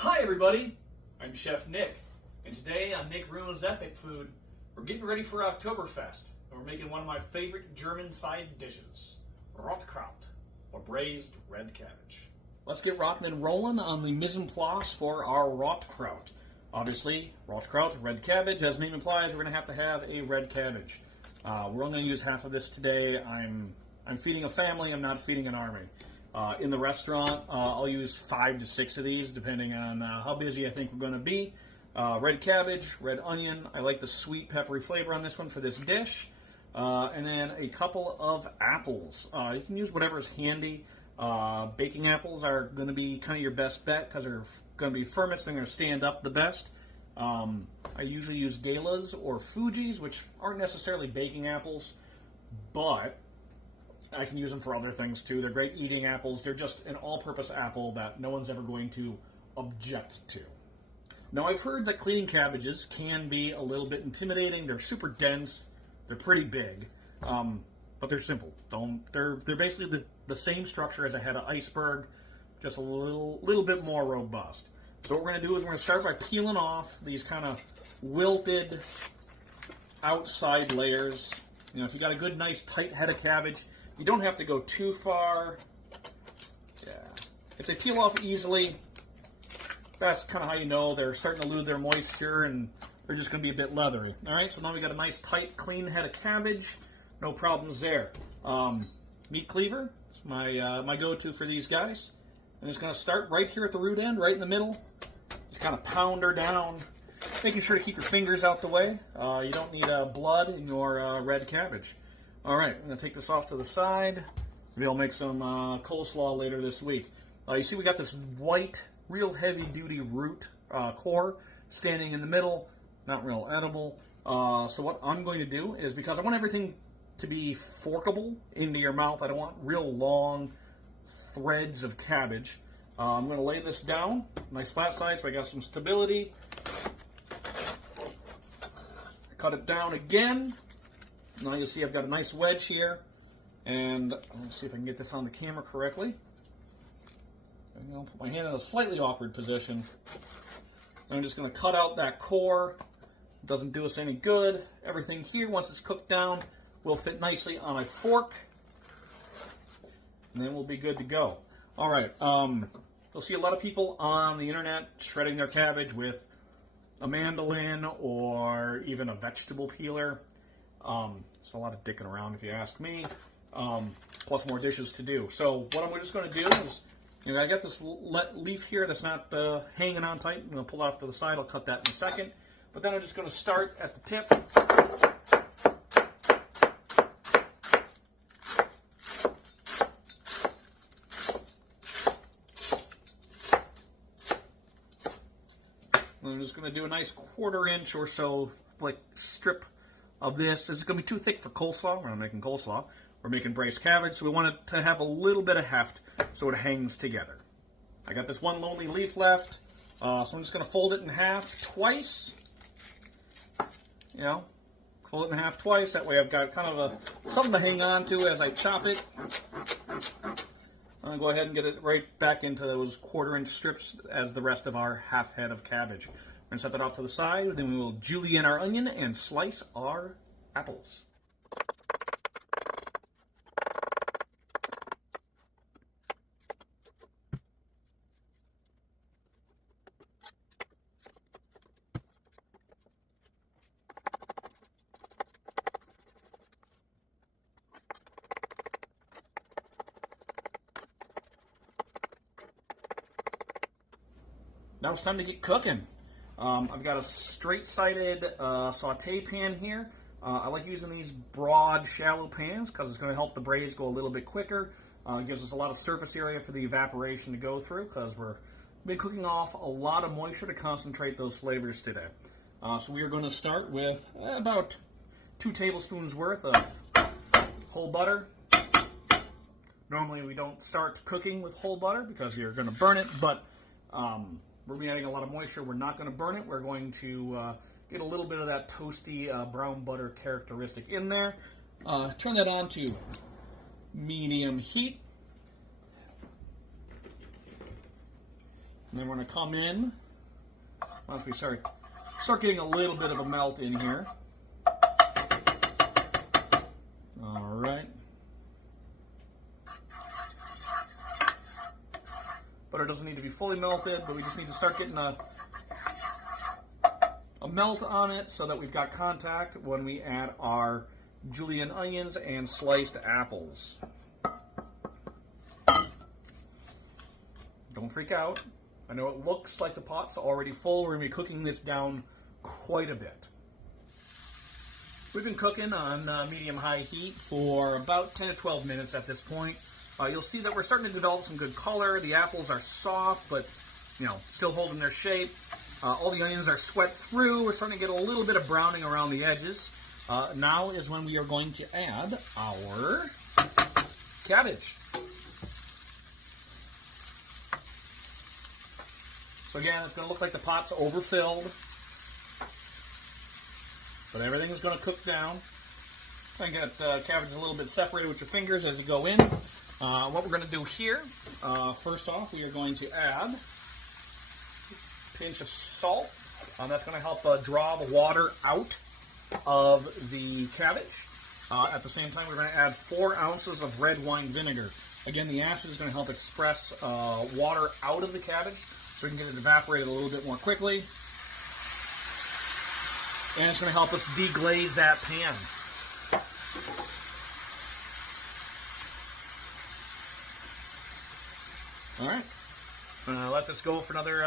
Hi everybody, I'm Chef Nick, and today on Nick Ruins Ethnic Food, we're getting ready for Oktoberfest, and we're making one of my favorite German side dishes, Rotkraut, or braised red cabbage. Let's get rocking and rolling on the mise en place for our Rotkraut. Obviously, Rotkraut, red cabbage, as the name implies, we're going to have a red cabbage. We're only going to use half of this today. I'm feeding a family, I'm not feeding an army. In the restaurant, I'll use 5 to 6 of these, depending on how busy I think we're going to be. Red cabbage, red onion. I like the sweet, peppery flavor on this one for this dish. And then a couple of apples. You can use whatever's handy. Baking apples are going to be kind of your best bet because they're going to be firmest. They're going to stand up the best. I usually use Galas or Fuji's, which aren't necessarily baking apples, but I can use them for other things too. They're great eating apples. They're just an all-purpose apple that no one's ever going to object to. Now, I've heard that cleaning cabbages can be a little bit intimidating. They're super dense. They're pretty big, but they're simple. They're basically the same structure as a head of iceberg, just a little bit more robust. So what we're going to do is we're going to start by peeling off these kind of wilted outside layers. You know, if you got a good, nice, tight head of cabbage, you don't have to go too far. Yeah. If they peel off easily, that's kind of how you know they're starting to lose their moisture and they're just going to be a bit leathery. All right, so now we got a nice, tight, clean head of cabbage. No problems there. Meat cleaver is my go-to for these guys. I'm just going to start right here at the root end, right in the middle. Just kind of pound her down, making sure to keep your fingers out the way. You don't need blood in your red cabbage. All right, I'm going to take this off to the side. Maybe I'll make some coleslaw later this week. You see we got this white, real heavy-duty root core standing in the middle. Not real edible. So what I'm going to do is, because I want everything to be forkable into your mouth, I don't want real long threads of cabbage. I'm going to lay this down, nice flat side, so I got some stability. Cut it down again. Now you'll see I've got a nice wedge here, and let's see if I can get this on the camera correctly. I'll put my hand in a slightly awkward position. I'm just going to cut out that core. It doesn't do us any good. Everything here, once it's cooked down, will fit nicely on a fork, and then we'll be good to go. All right, you'll see a lot of people on the internet shredding their cabbage with a mandolin or even a vegetable peeler. It's a lot of dicking around if you ask me, plus more dishes to do. So what I'm just going to do is, you know, I got this leaf here that's not hanging on tight. I'm going to pull it off to the side. I'll cut that in a second. But then I'm just going to start at the tip. I'm just going to do a nice 1/4 inch or so like strip of this. This is going to be too thick for coleslaw. We're not making coleslaw. We're making braised cabbage, so we want it to have a little bit of heft so it hangs together. I got this one lonely leaf left, so I'm just going to fold it in half twice. You know, fold it in half twice. That way I've got kind of something to hang on to as I chop it. I'm going to go ahead and get it right back into those 1/4 inch strips as the rest of our half head of cabbage. We're going to set that off to the side, then we will julienne our onion and slice our apples. Now it's time to get cooking. I've got a straight-sided sauté pan here. I like using these broad, shallow pans because it's going to help the braise go a little bit quicker. It gives us a lot of surface area for the evaporation to go through because we've been cooking off a lot of moisture to concentrate those flavors today. So we are going to start with about 2 tablespoons worth of whole butter. Normally we don't start cooking with whole butter because you're going to burn it, but we're going to be adding a lot of moisture. We're not going to burn it. We're going to get a little bit of that toasty brown butter characteristic in there. Turn that on to medium heat. And then we're going to come in, once we start getting a little bit of a melt in here. All right. Butter doesn't need to be fully melted, but we just need to start getting a melt on it so that we've got contact when we add our Julienne onions and sliced apples. Don't freak out. I know it looks like the pot's already full. We're going to be cooking this down quite a bit. We've been cooking on medium-high heat for about 10 to 12 minutes at this point. You'll see that we're starting to develop some good color. The apples are soft, but still holding their shape. All the onions are sweat through. We're starting to get a little bit of browning around the edges. Now is when we are going to add our cabbage. So again, it's going to look like the pot's overfilled, but everything's going to cook down. And get cabbage a little bit separated with your fingers as you go in. What we're going to do here, first off, we are going to add a pinch of salt. That's going to help draw the water out of the cabbage. At the same time, we're going to add 4 ounces of red wine vinegar. Again, the acid is going to help express water out of the cabbage so we can get it evaporated a little bit more quickly. And it's going to help us deglaze that pan. All right, let this go for another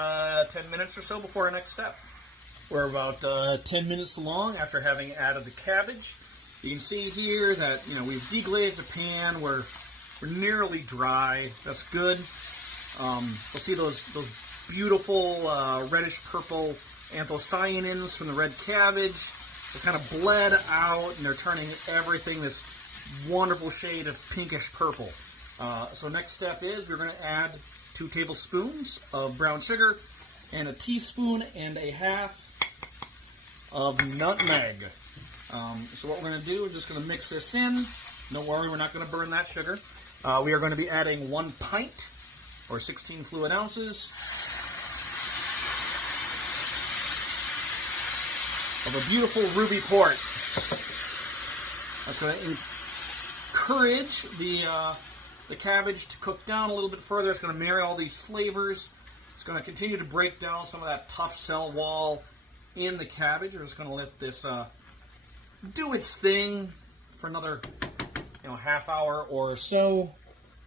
10 minutes or so before our next step. We're about 10 minutes along after having added the cabbage. You can see here that we've deglazed the pan. We're nearly dry. That's good. You'll see those beautiful reddish purple anthocyanins from the red cabbage. They're kind of bled out, and they're turning everything this wonderful shade of pinkish purple. So next step is we're going to add 2 tablespoons of brown sugar and a teaspoon and a half of nutmeg. So what we're going to do is just going to mix this in. Don't worry, we're not going to burn that sugar. We are going to be adding 1 pint, or 16 fluid ounces, of a beautiful ruby port. That's going to encourage the cabbage to cook down a little bit further. It's going to marry all these flavors. It's going to continue to break down some of that tough cell wall in the cabbage. We're just going to let this do its thing for another half hour or so.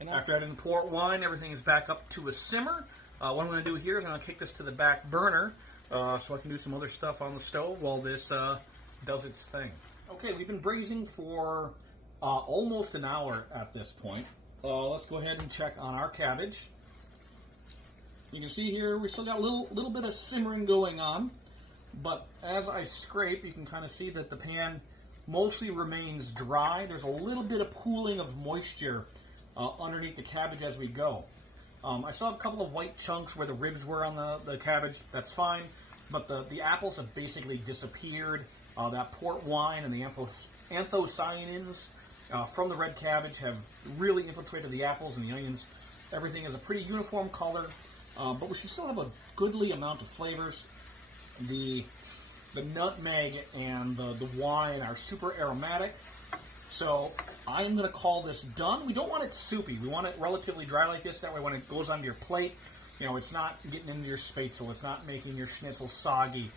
And after adding port wine, everything is back up to a simmer. What I'm going to do here is I'm going to kick this to the back burner so I can do some other stuff on the stove while this does its thing. Okay, we've been braising for almost an hour at this point. Let's go ahead and check on our cabbage. You can see here we still got a little bit of simmering going on, but as I scrape, you can kind of see that the pan mostly remains dry. There's a little bit of pooling of moisture underneath the cabbage as we go. I still have a couple of white chunks where the ribs were on the cabbage. That's fine, but the apples have basically disappeared. That port wine and the anthocyanins from the red cabbage have really infiltrated the apples and the onions. Everything is a pretty uniform color, but we should still have a goodly amount of flavors. The nutmeg and the wine are super aromatic, so I'm going to call this done. We don't want it soupy. We want it relatively dry like this. That way when it goes onto your plate, it's not getting into your spätzle. It's not making your schnitzel soggy.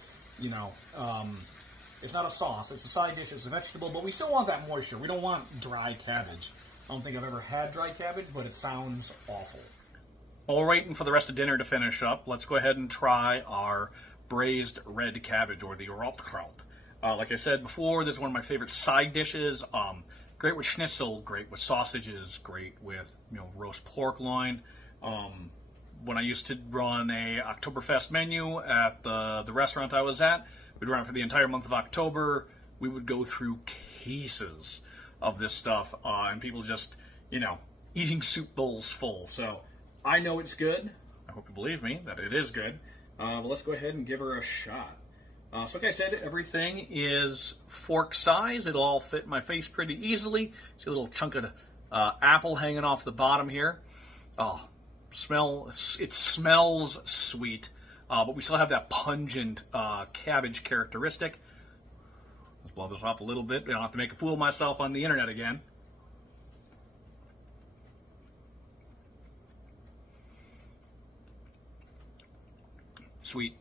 It's not a sauce. It's a side dish. It's a vegetable, but we still want that moisture. We don't want dry cabbage. I don't think I've ever had dry cabbage, but it sounds awful. While we're waiting for the rest of dinner to finish up, let's go ahead and try our braised red cabbage, or the Rotkraut. Like I said before, this is one of my favorite side dishes. Great with schnitzel, great with sausages, great with roast pork loin. When I used to run a Oktoberfest menu at the restaurant I was at, we'd run it for the entire month of October. We would go through cases of this stuff, and people just, eating soup bowls full. So I know it's good. I hope you believe me that it is good. But let's go ahead and give her a shot. So like I said, everything is fork size. It'll all fit in my face pretty easily. See a little chunk of apple hanging off the bottom here. Oh, It smells sweet, but we still have that pungent cabbage characteristic. Let's blow this off a little bit. I don't have to make a fool of myself on the internet again. Sweet,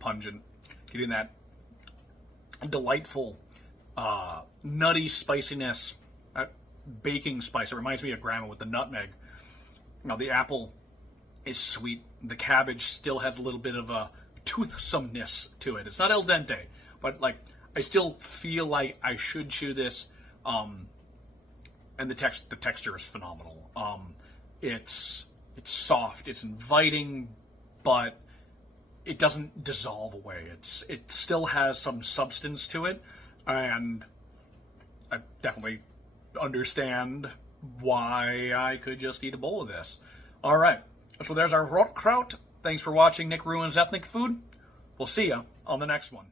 pungent, getting that delightful nutty spiciness, baking spice. It reminds me of Grandma with the nutmeg. Now the apple is sweet. The cabbage still has a little bit of a toothsomeness to it. It's not al dente, but like I still feel like I should chew this. And the texture is phenomenal. It's soft. It's inviting, but it doesn't dissolve away. It still has some substance to it, and I definitely understand why I could just eat a bowl of this. All right, so there's our Rotkraut. Thanks for watching Nick Ruins Ethnic Food. We'll see ya on the next one.